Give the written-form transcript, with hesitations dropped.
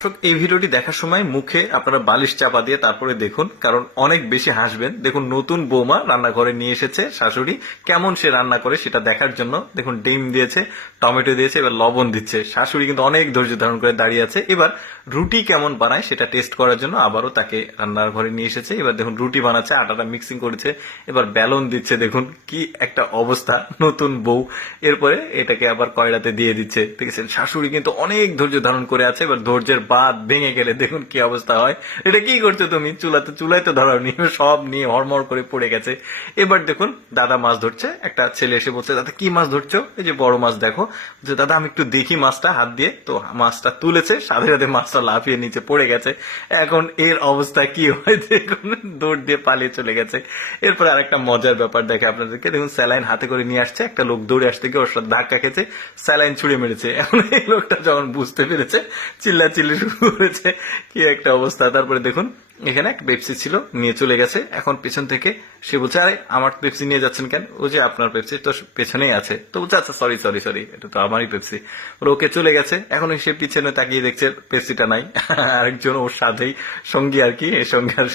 দর্শক, এই ভিডিওটি দেখার সময় মুখে আপনারা বালিশ চাপা দিয়ে তারপরে দেখুন, কারণ অনেক বেশি হাসবেন। দেখুন, নতুন বৌমা রান্নাঘরে নিয়ে এসেছে শাশুড়ি, কেমন সে রান্না করে সেটা দেখার জন্য। দেখুন, ডিম দিয়েছে, টমেটো দিয়েছে, এবার লবণ দিচ্ছে। শাশুড়ি কিন্তু অনেক ধৈর্য ধারণ করে দাঁড়িয়ে আছে। এবার রুটি কেমন বানায় সেটা টেস্ট করার জন্য আবারও তাকে রান্নার ঘরে নিয়ে এসেছে। এবার দেখুন, রুটি বানাচ্ছে, আটাটা মিক্সিং করেছে, এবার বেলন দিচ্ছে। দেখুন কি একটা অবস্থা, নতুন বউ। এরপরে এটাকে আবার কয়লাতে দিয়ে দিচ্ছে। ঠিক আছে, শাশুড়ি কিন্তু অনেক ধৈর্য ধারণ করে আছে। এবার ধৈর্যের বাঁধ ভেঙে গেলে দেখুন কি অবস্থা হয়। এটা কি করছো তুমি? চুলায় তো ধরাওনি, সব নিয়ে হড়মড় করে পড়ে গেছে। এবার দেখুন, দাদা মাছ ধরছে। একটা ছেলে এসে বলছে, দাদা কি মাছ ধরছো? এই যে বড় মাছ দেখো। যে দাদা আমি একটু দেখি মাছটা হাত দিয়ে। তো মাছটা তুলেছে, সাথে সাথে মাছটা লাফিয়ে নিচে পড়ে গেছে। এখন এর অবস্থা কি হয় দেখুন, দৌড় দিয়ে পালিয়ে চলে গেছে। এরপর আরেকটা মজার ব্যাপার দেখে আপনাদেরকে। দেখুন, স্যালাইন হাতে করে নিয়ে আসছে, একটা লোক দৌড়ে আসতে গিয়ে ওর সাথে ধাক্কা খেয়েছে, স্যালাইন ছুড়ে মেরেছে। এখন এই লোকটা যখন বুঝতে পেরেছে, চিল্লাচিল্লি শুরু করেছে। কি একটা অবস্থা। তারপরে দেখুন, এখানে এক পেপসি ছিল, নিয়ে চলে গেছে। এখন পেছন থেকে সে বলছে, আরে আমার পেপসি নিয়ে যাচ্ছেন কেন? ও যে আপনার পেপসি তো পেছনেই আছে। তো বলছে, আচ্ছা সরি সরি সরি, এটা তো আমারই পেপসি। ওকে চলে গেছে। এখন সে পিছনে তাকিয়ে দেখছে পেপসিটা নাই। আরেকজন ওর সাথেই সঙ্গী আর কি, এর সঙ্গে আসলে